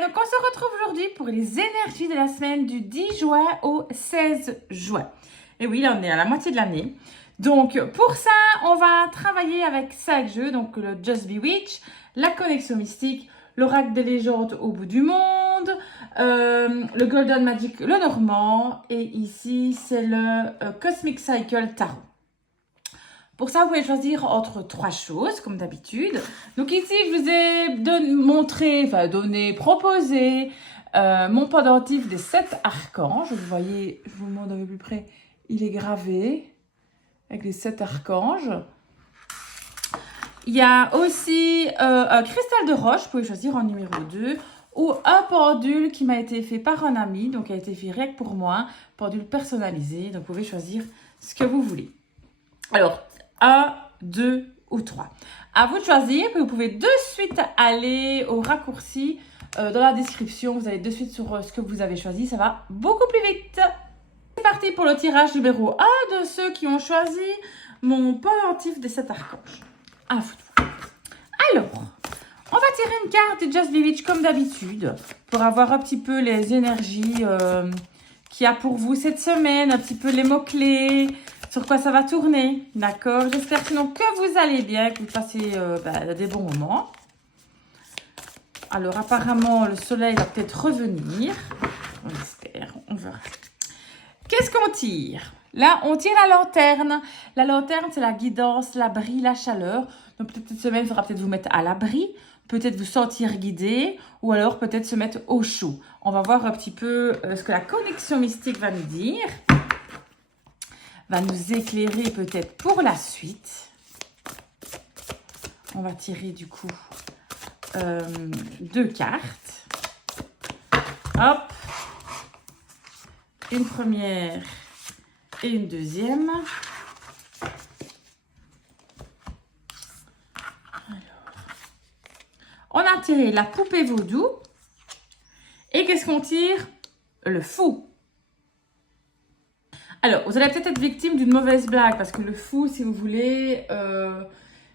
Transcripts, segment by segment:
donc on se retrouve aujourd'hui pour les énergies de la semaine du 10 juin au 16 juin. Et oui, là on est à la moitié de l'année. Donc pour ça, on va travailler avec 5 jeux, donc le Just Be Witch, la connexion mystique, l'oracle des légendes au bout du monde, le Golden Magic, le Normand, et ici c'est le Cosmic Cycle Tarot. Pour ça, vous pouvez choisir entre 3 choses, comme d'habitude. Donc ici, je vous ai proposé mon pendentif des 7 archanges. Vous voyez, je vous montre un peu plus près, il est gravé avec les 7 archanges. Il y a aussi un cristal de roche, vous pouvez choisir en numéro 2, ou un pendule qui m'a été fait par un ami, donc qui a été fait rien que pour moi, pendule personnalisé. Donc vous pouvez choisir ce que vous voulez. Alors, 1, 2 ou 3. À vous de choisir. Vous pouvez de suite aller au raccourci dans la description. Vous allez de suite sur ce que vous avez choisi. Ça va beaucoup plus vite. C'est parti pour le tirage numéro 1 de ceux qui ont choisi mon pendentif des 7 archanges. À vous de voir. Alors, on va tirer une carte de Just Be Witch comme d'habitude pour avoir un petit peu les énergies qu'il y a pour vous cette semaine, un petit peu les mots-clés, sur quoi ça va tourner, d'accord? J'espère sinon que vous allez bien, que vous passez des bons moments. Alors apparemment, le soleil va peut-être revenir. On espère, on verra. Qu'est-ce qu'on tire? Là, on tire la lanterne. La lanterne, c'est la guidance, l'abri, la chaleur. Donc peut-être cette semaine, il faudra peut-être vous mettre à l'abri, peut-être vous sentir guidé, ou alors peut-être se mettre au chaud. On va voir un petit peu ce que la connexion mystique va nous dire. Va nous éclairer peut-être pour la suite. On va tirer du coup 2 cartes. Hop. Une première et une deuxième. Alors, on a tiré la poupée vaudou. Et qu'est-ce qu'on tire? Le fou. Alors, vous allez peut-être être victime d'une mauvaise blague, parce que le fou, si vous voulez,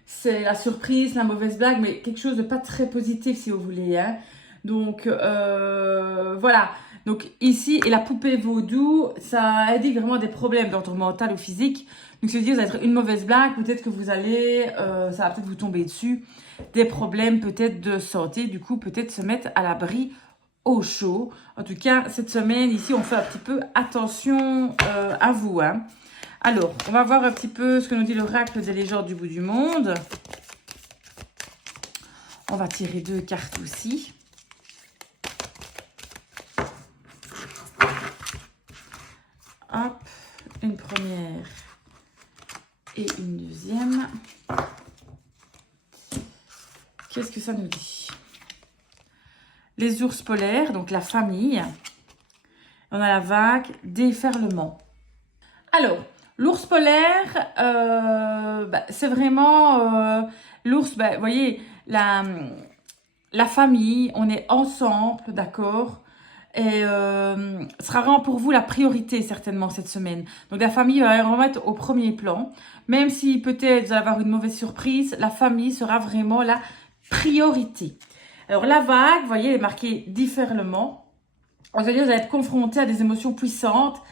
c'est la surprise, la mauvaise blague, mais quelque chose de pas très positif, si vous voulez. Hein. Donc, voilà. Donc, ici, et la poupée vaudou, ça indique vraiment des problèmes d'ordre mental ou physique. Donc, ça veut dire que vous allez être une mauvaise blague, peut-être que vous allez, ça va peut-être vous tomber dessus. Des problèmes peut-être de santé, du coup, peut-être se mettre à l'abri au chaud. En tout cas, cette semaine, ici, on fait un petit peu attention à vous. Hein. Alors, on va voir un petit peu ce que nous dit l'oracle des légendes du bout du monde. On va tirer 2 cartes aussi. Hop, une première et une deuxième. Qu'est-ce que ça nous dit ? Les ours polaires, donc la famille. On a la vague, déferlement. Alors, l'ours polaire, c'est vraiment l'ours, vous voyez, la famille, on est ensemble, d'accord? Et ce sera vraiment pour vous la priorité certainement cette semaine. Donc la famille va vraiment être au premier plan. Même si peut-être vous allez avoir une mauvaise surprise, la famille sera vraiment la priorité. Alors la vague, vous voyez, elle est marquée déferlement. C'est-à-dire que vous allez être confronté à des émotions puissantes.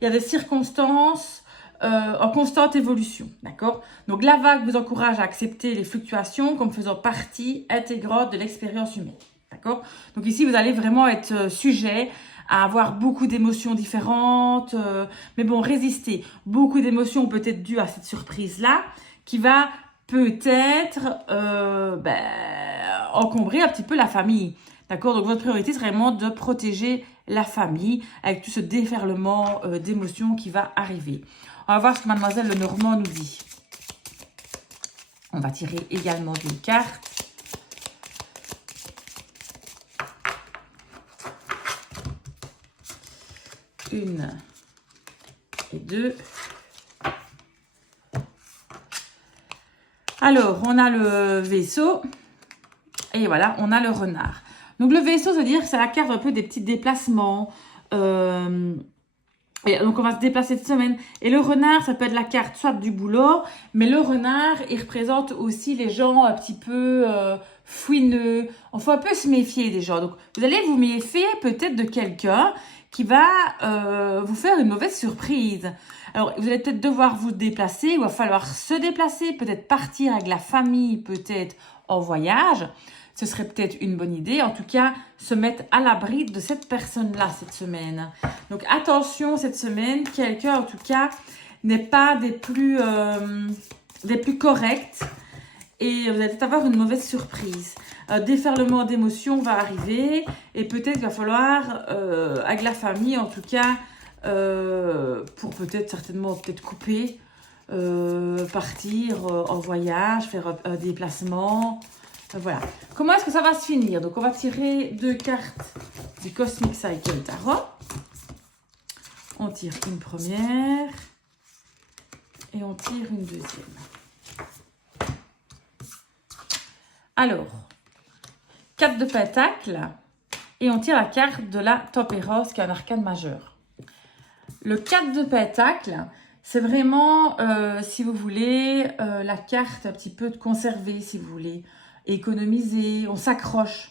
Il y a des circonstances en constante évolution, d'accord? Donc la vague vous encourage à accepter les fluctuations comme faisant partie intégrante de l'expérience humaine, d'accord? Donc ici, vous allez vraiment être sujet à avoir beaucoup d'émotions différentes, mais bon, résister. Beaucoup d'émotions peut-être dues à cette surprise-là, qui va peut-être encombrer un petit peu la famille. D'accord? Donc, votre priorité, c'est vraiment de protéger la famille avec tout ce déferlement d'émotions qui va arriver. On va voir ce que Mademoiselle Lenormand nous dit. On va tirer également 2 cartes. Une et 2. Alors, on a le vaisseau. Et voilà, on a le renard. Donc, le vaisseau, ça veut dire que c'est la carte un peu des petits déplacements. Et donc, on va se déplacer cette semaine. Et le renard, ça peut être la carte soit du boulot, mais le renard, il représente aussi les gens un petit peu fouineux. Il faut un peu se méfier des gens. Donc, vous allez vous méfier peut-être de quelqu'un qui va vous faire une mauvaise surprise. Alors, vous allez peut-être devoir vous déplacer, il va falloir se déplacer, peut-être partir avec la famille, peut-être en voyage. Ce serait peut-être une bonne idée. En tout cas, se mettre à l'abri de cette personne-là cette semaine. Donc, attention, cette semaine, quelqu'un, en tout cas, n'est pas des plus corrects. Et vous allez peut-être avoir une mauvaise surprise. Déferlement d'émotions va arriver. Et peut-être qu'il va falloir, avec la famille, en tout cas, pour peut-être certainement peut-être couper, partir en voyage, faire un déplacement. Voilà. Comment est-ce que ça va se finir? Donc, on va tirer 2 cartes du Cosmic Cycle Tarot. On tire une première et on tire une deuxième. Alors, 4 de Pentacles et on tire la carte de la Tempérance qui est un arcane majeur. Le 4 de Pentacles, c'est vraiment, si vous voulez, la carte un petit peu de conserver, si vous voulez. Économiser, on s'accroche.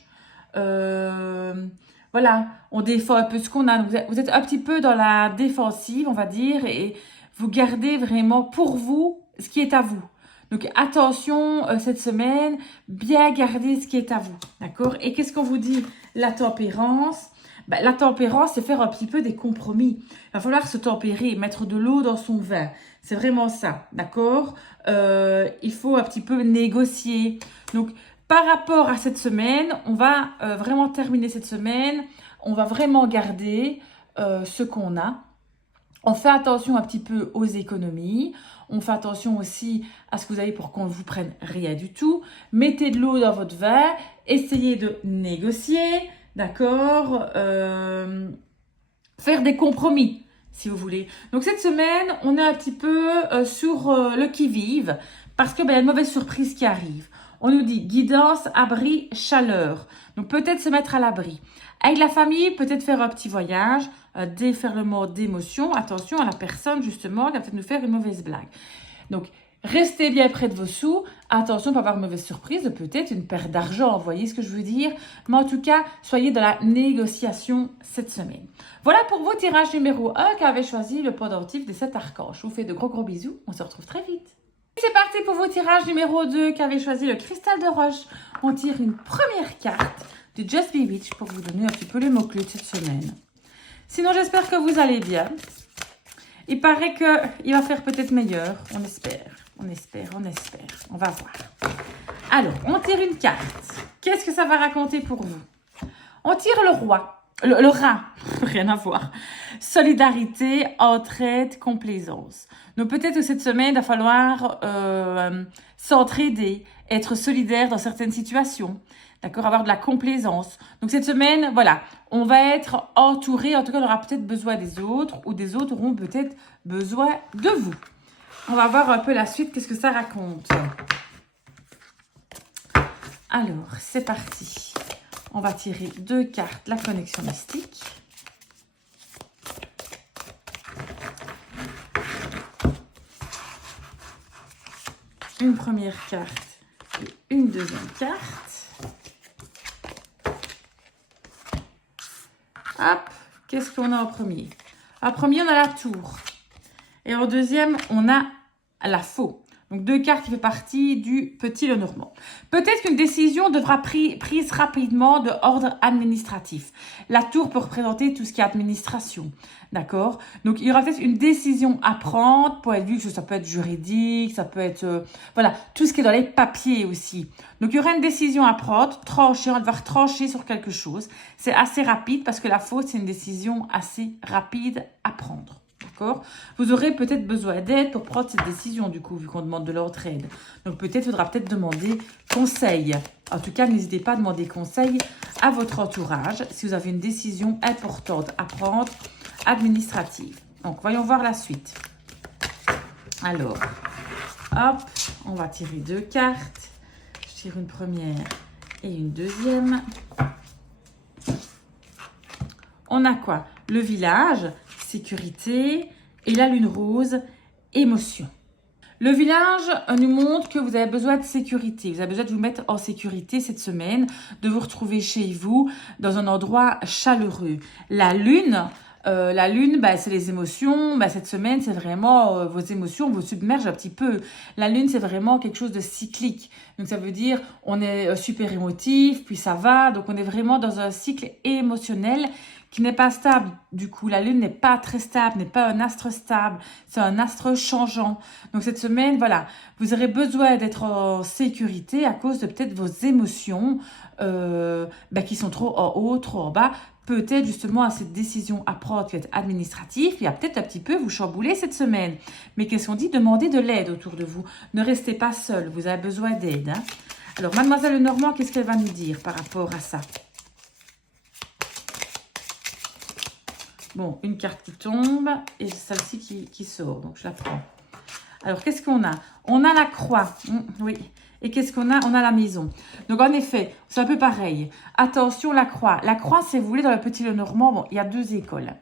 Voilà, on défend un peu ce qu'on a. Donc, vous êtes un petit peu dans la défensive, on va dire, et vous gardez vraiment pour vous ce qui est à vous. Donc, attention, cette semaine, bien garder ce qui est à vous, d'accord? Et qu'est-ce qu'on vous dit? La tempérance. Ben, la tempérance, c'est faire un petit peu des compromis. Il va falloir se tempérer, mettre de l'eau dans son vin. C'est vraiment ça, d'accord? Il faut un petit peu négocier. Donc, par rapport à cette semaine, on va vraiment terminer cette semaine. On va vraiment garder ce qu'on a. On fait attention un petit peu aux économies. On fait attention aussi à ce que vous avez pour qu'on ne vous prenne rien du tout. Mettez de l'eau dans votre verre. Essayez de négocier, d'accord? Faire des compromis, si vous voulez. Donc, cette semaine, on est un petit peu sur le qui-vive parce qu'il y a une mauvaise surprise qui arrive. On nous dit guidance, abri, chaleur. Donc, peut-être se mettre à l'abri. Avec la famille, peut-être faire un petit voyage, un déferlement d'émotions. Attention à la personne, justement, qui va peut-être nous faire une mauvaise blague. Donc, restez bien près de vos sous. Attention, pas avoir une mauvaise surprise, peut-être une perte d'argent, vous voyez ce que je veux dire. Mais en tout cas, soyez dans la négociation cette semaine. Voilà pour vos tirages numéro 1 qui avait choisi le pendentif des 7 archanges. Je vous fais de gros bisous. On se retrouve très vite. C'est parti pour vos tirages numéro 2 qui avait choisi le cristal de roche. On tire une première carte de Just Be Witch pour vous donner un petit peu les mots-clés de cette semaine. Sinon, j'espère que vous allez bien. Il paraît qu'il va faire peut-être meilleur. On espère, on espère, on espère. On va voir. Alors, on tire une carte. Qu'est-ce que ça va raconter pour vous? On tire le roi. Le rat, rien à voir. Solidarité, entraide, complaisance. Donc peut-être que cette semaine, il va falloir s'entraider, être solidaire dans certaines situations. D'accord, avoir de la complaisance. Donc cette semaine, voilà, on va être entouré. En tout cas, on aura peut-être besoin des autres ou des autres auront peut-être besoin de vous. On va voir un peu la suite, qu'est-ce que ça raconte. Alors, c'est parti. On va tirer 2 cartes, la connexion mystique. Une première carte et une deuxième carte. Hop, qu'est-ce qu'on a en premier? En premier, on a la tour. Et en deuxième, on a la faux. Donc, 2 cartes qui font partie du petit Lenormand. Peut-être qu'une décision devra prise rapidement de ordre administratif. La tour peut représenter tout ce qui est administration. D'accord? Donc, il y aura peut-être une décision à prendre pour être vu que ça peut être juridique, ça peut être... voilà, tout ce qui est dans les papiers aussi. Donc, il y aura une décision à prendre, trancher, on va devoir trancher sur quelque chose. C'est assez rapide parce que la faute, c'est une décision assez rapide à prendre. D'accord? Vous aurez peut-être besoin d'aide pour prendre cette décision, du coup, vu qu'on demande de l'entraide. Donc, peut-être faudra peut-être demander conseil. En tout cas, n'hésitez pas à demander conseil à votre entourage si vous avez une décision importante à prendre, administrative. Donc, voyons voir la suite. Alors, hop, on va tirer 2 cartes. Je tire une première et une deuxième. On a quoi? Le village, sécurité, et la lune rose, émotion. Le village nous montre que vous avez besoin de sécurité. Vous avez besoin de vous mettre en sécurité cette semaine, de vous retrouver chez vous, dans un endroit chaleureux. La lune, bah, c'est les émotions. Bah, cette semaine, c'est vraiment vos émotions vous submergent un petit peu. La lune, c'est vraiment quelque chose de cyclique. Donc, ça veut dire on est super émotif, puis ça va. Donc, on est vraiment dans un cycle émotionnel qui n'est pas stable. Du coup, la lune n'est pas très stable, n'est pas un astre stable. C'est un astre changeant. Donc, cette semaine, voilà, vous aurez besoin d'être en sécurité à cause de peut-être vos émotions bah, qui sont trop en haut, trop en bas. Peut-être justement à cette décision à prendre qui est administrative, il y a peut-être un petit peu vous chambouler cette semaine. Mais qu'est-ce qu'on dit? Demandez de l'aide autour de vous. Ne restez pas seul, vous avez besoin d'aide. Hein. Alors, Mademoiselle Lenormand, qu'est-ce qu'elle va nous dire par rapport à ça? Bon, une carte qui tombe et celle-ci qui sort, donc je la prends. Alors, qu'est-ce qu'on a? On a la croix, oui. Et qu'est-ce qu'on a? On a la maison. Donc, en effet, c'est un peu pareil. Attention, la croix. La croix, si vous voulez, dans le Petit Lenormand, bon, il y a 2 écoles.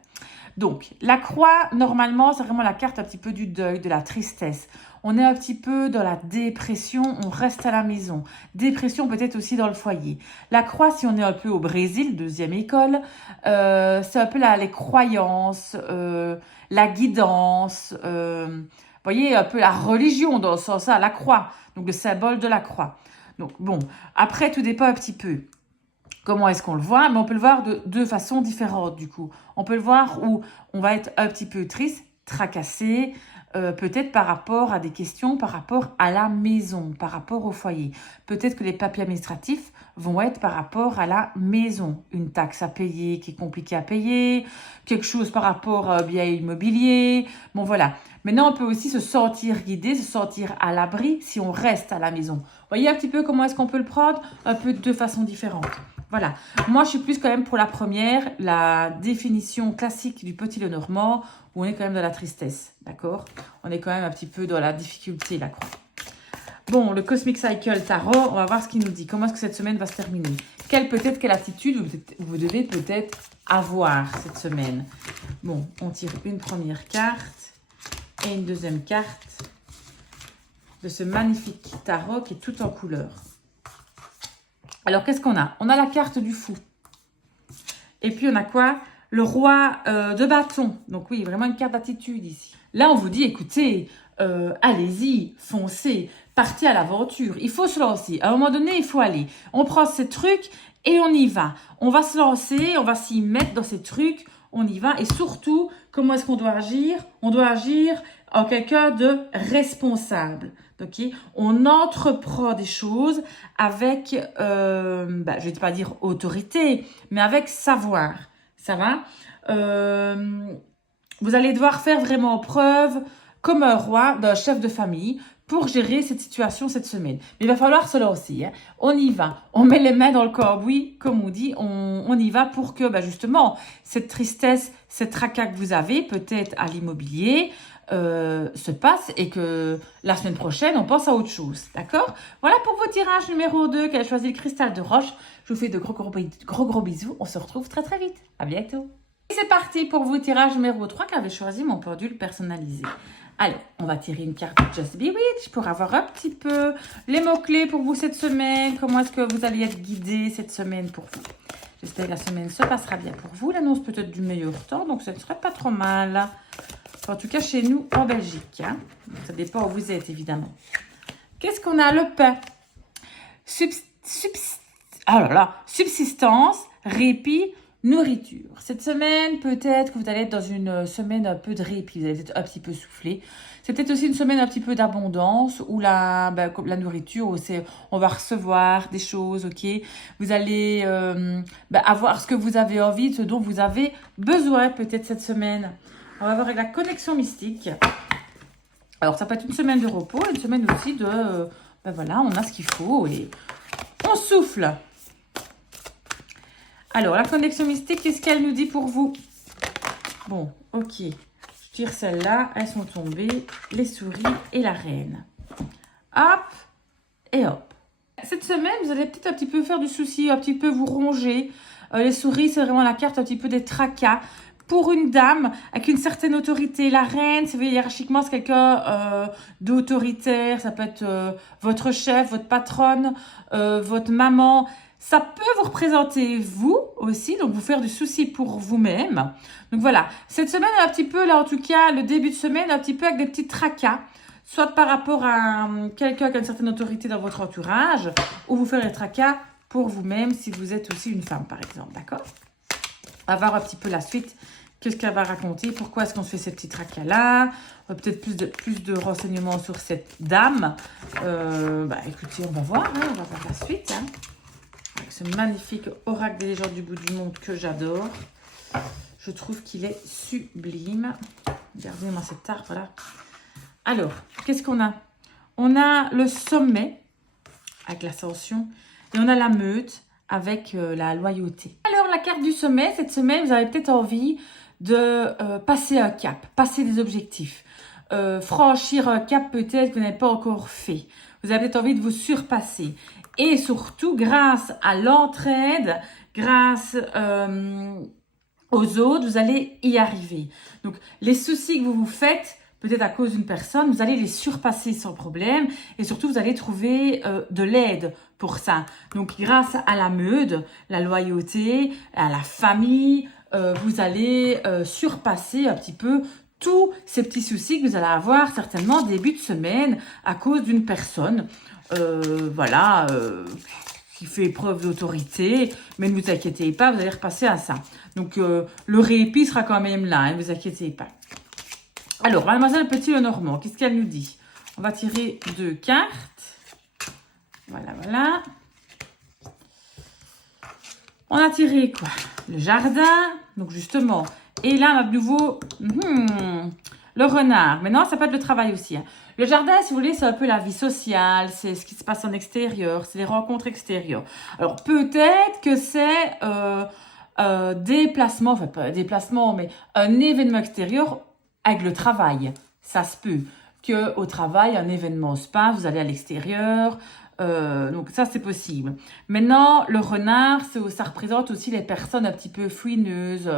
Donc, la croix, normalement, c'est vraiment la carte un petit peu du deuil, de la tristesse. On est un petit peu dans la dépression, on reste à la maison. Dépression peut-être aussi dans le foyer. La croix, si on est un peu au Brésil, 2e école, c'est un peu les croyances, la guidance, vous voyez, un peu la religion dans ce sens-là, la croix, donc le symbole de la croix. Donc bon, après tout dépend un petit peu. Comment est-ce qu'on le voit? Mais on peut le voir de 2 façons différentes du coup. On peut le voir où on va être un petit peu triste, tracassé, peut-être par rapport à des questions, par rapport à la maison, par rapport au foyer. Peut-être que les papiers administratifs vont être par rapport à la maison. Une taxe à payer qui est compliquée à payer, quelque chose par rapport à un bien immobilier. Bon, voilà. Maintenant, on peut aussi se sentir guidé, se sentir à l'abri si on reste à la maison. Vous voyez un petit peu comment est-ce qu'on peut le prendre? Un peu de 2 façons différentes. Voilà. Moi, je suis plus quand même pour la première, la définition classique du Petit Lenormand, où on est quand même dans la tristesse, d'accord? On est quand même un petit peu dans la difficulté, la croix. Bon, le Cosmic Cycle Tarot, on va voir ce qu'il nous dit. Comment est-ce que cette semaine va se terminer? Quelle attitude vous devez peut-être avoir cette semaine? Bon, on tire une première carte et une deuxième carte de ce magnifique tarot qui est tout en couleur. Alors, qu'est-ce qu'on a? On a la carte du fou. Et puis, on a quoi? Le roi de bâton. Donc, oui, vraiment une carte d'attitude ici. Là, on vous dit, écoutez, allez-y, foncez, partez à l'aventure. Il faut se lancer. À un moment donné, il faut aller. On prend ces trucs et on y va. On va se lancer, on va s'y mettre dans ces trucs. On y va. Et surtout, comment est-ce qu'on doit agir? On doit agir en quelqu'un de responsable. Okay? On entreprend des choses avec, je ne vais pas dire autorité, mais avec savoir. Ça va? Vous allez devoir faire vraiment preuve, comme un roi, d'un chef de famille, pour gérer cette situation cette semaine. Mais il va falloir se lancer. Hein. On y va. On met les mains dans le cambouis, comme on dit. On y va pour que, justement, cette tristesse, cette tracas que vous avez, peut-être à l'immobilier, se passe et que la semaine prochaine, on pense à autre chose. D'accord? Voilà pour vos tirages numéro 2 qui a choisi le cristal de roche. Je vous fais de gros bisous. On se retrouve très très vite. À bientôt. Et c'est parti pour vos tirages numéro 3 qui avait choisi mon pendule personnalisé. Alors, on va tirer une carte de Just Bewitch pour avoir un petit peu les mots-clés pour vous cette semaine. Comment est-ce que vous allez être guidé cette semaine pour vous? J'espère que la semaine se passera bien pour vous. L'annonce peut-être du meilleur temps, donc ce ne serait pas trop mal. En tout cas, chez nous, en Belgique. Hein. Ça dépend où vous êtes, évidemment. Qu'est-ce qu'on a? Le pain. Subsistance, répit, nourriture. Cette semaine, peut-être que vous allez être dans une semaine un peu de répit. Vous allez être un petit peu soufflé. C'est peut-être aussi une semaine un petit peu d'abondance où comme la nourriture, où on va recevoir des choses, ok. Vous allez avoir ce que vous avez envie, ce dont vous avez besoin peut-être cette semaine. On va voir avec la connexion mystique. Alors, ça peut être une semaine de repos, une semaine aussi de... voilà, on a ce qu'il faut et on souffle. Alors, la connexion mystique, qu'est-ce qu'elle nous dit pour vous? Bon, ok. Je tire celle-là. Elles sont tombées. Les souris et la reine. Hop et hop. Cette semaine, vous allez peut-être un petit peu faire du souci, un petit peu vous ronger. Les souris, c'est vraiment la carte un petit peu des tracas. pour une dame avec une certaine autorité. La reine, c'est hiérarchiquement, c'est quelqu'un d'autoritaire. Ça peut être votre chef, votre patronne, votre maman. Ça peut vous représenter vous aussi, donc vous faire du souci pour vous-même. Donc voilà, cette semaine, un petit peu, là en tout cas, le début de semaine, un petit peu avec des petits tracas, soit par rapport à quelqu'un qui a une certaine autorité dans votre entourage, ou vous faire des tracas pour vous-même si vous êtes aussi une femme, par exemple, d'accord? On va voir un petit peu la suite, qu'est-ce qu'elle va raconter, pourquoi est-ce qu'on se fait ces petits tracas-là, peut-être plus de renseignements sur cette dame. Écoutez, on va voir, hein, on va voir la suite, hein. Avec ce magnifique oracle des légendes du bout du monde que j'adore. Je trouve qu'il est sublime. Regardez-moi cet arbre là. Alors, qu'est-ce qu'on a? On a le sommet avec l'ascension et on a la meute avec la loyauté. Alors, la carte du sommet, cette semaine, vous avez peut-être envie de passer un cap, passer des objectifs, franchir un cap peut-être que vous n'avez pas encore fait. Vous avez peut-être envie de vous surpasser. Et surtout, grâce à l'entraide, grâce aux autres, vous allez y arriver. Donc, les soucis que vous vous faites, peut-être à cause d'une personne, vous allez les surpasser sans problème. Et surtout, vous allez trouver de l'aide pour ça. Donc, grâce à la meute, la loyauté, à la famille, vous allez surpasser un petit peu tous ces petits soucis que vous allez avoir certainement début de semaine à cause d'une personne. Qui fait preuve d'autorité, mais ne vous inquiétez pas, vous allez repasser à ça. Donc, le répit sera quand même là, ne vous inquiétez pas. Alors, Mademoiselle Petit-Lenormand, qu'est-ce qu'elle nous dit? On va tirer 2 cartes. Voilà. On a tiré quoi? Le jardin, donc justement. Et là, on a de nouveau le renard. Maintenant, ça peut être le travail aussi, hein. Le jardin, si vous voulez, c'est un peu la vie sociale, c'est ce qui se passe en extérieur, c'est les rencontres extérieures. Alors, peut-être que c'est déplacement, enfin pas un déplacement, mais un événement extérieur avec le travail. Ça se peut qu'au travail, un événement se passe, vous allez à l'extérieur, donc ça, c'est possible. Maintenant, le renard, ça représente aussi les personnes un petit peu fouineuses,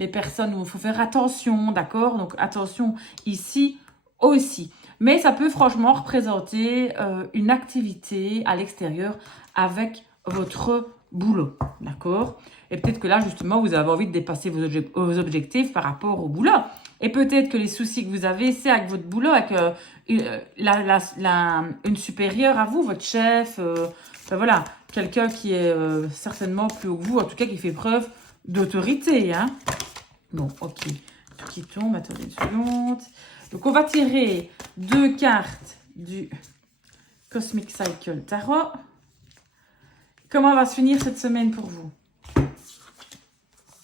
les personnes où il faut faire attention, d'accord? Donc, attention ici aussi. Mais ça peut franchement représenter une activité à l'extérieur avec votre boulot, d'accord? Et peut-être que là, justement, vous avez envie de dépasser vos objectifs par rapport au boulot. Et peut-être que les soucis que vous avez, c'est avec votre boulot, avec une supérieure à vous, votre chef, voilà, quelqu'un qui est certainement plus haut que vous, en tout cas qui fait preuve d'autorité, hein. Bon, ok, tout qui tombe, attendez une seconde. Donc, on va tirer 2 cartes du Cosmic Cycle Tarot. Comment va se finir cette semaine pour vous?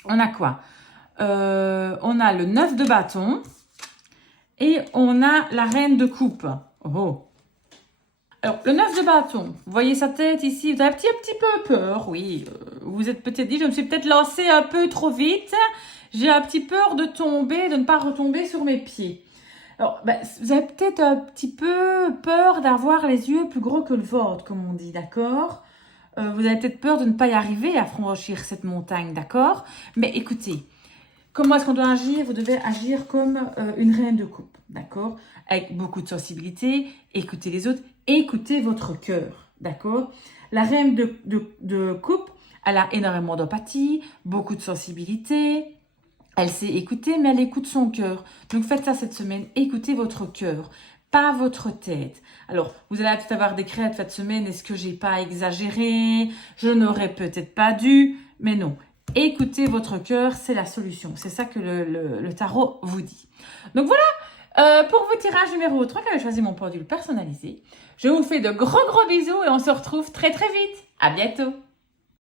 On a quoi? On a le 9 de bâton et on a la reine de coupe. Oh. Alors, le 9 de bâton, vous voyez sa tête ici, vous avez un petit peu peur, oui. Vous vous êtes peut-être dit, je me suis peut-être lancée un peu trop vite. J'ai un petit peur de tomber, de ne pas retomber sur mes pieds. Alors, vous avez peut-être un petit peu peur d'avoir les yeux plus gros que le ventre, comme on dit, d'accord? Vous avez peut-être peur de ne pas y arriver à franchir cette montagne, d'accord? Mais écoutez, comment est-ce qu'on doit agir? Vous devez agir comme une reine de coupe, d'accord? Avec beaucoup de sensibilité, écoutez les autres, écoutez votre cœur, d'accord? La reine de coupe, elle a énormément d'empathie, beaucoup de sensibilité. Elle sait écouter, mais elle écoute son cœur. Donc, faites ça cette semaine. Écoutez votre cœur, pas votre tête. Alors, vous allez peut-être avoir des craintes cette semaine. Est-ce que j'ai pas exagéré? Je n'aurais peut-être pas dû. Mais non. Écoutez votre cœur, c'est la solution. C'est ça que le tarot vous dit. Donc, voilà. Pour vos tirages numéro 3, j'avais choisi mon pendule personnalisé. Je vous fais de gros bisous et on se retrouve très vite. À bientôt.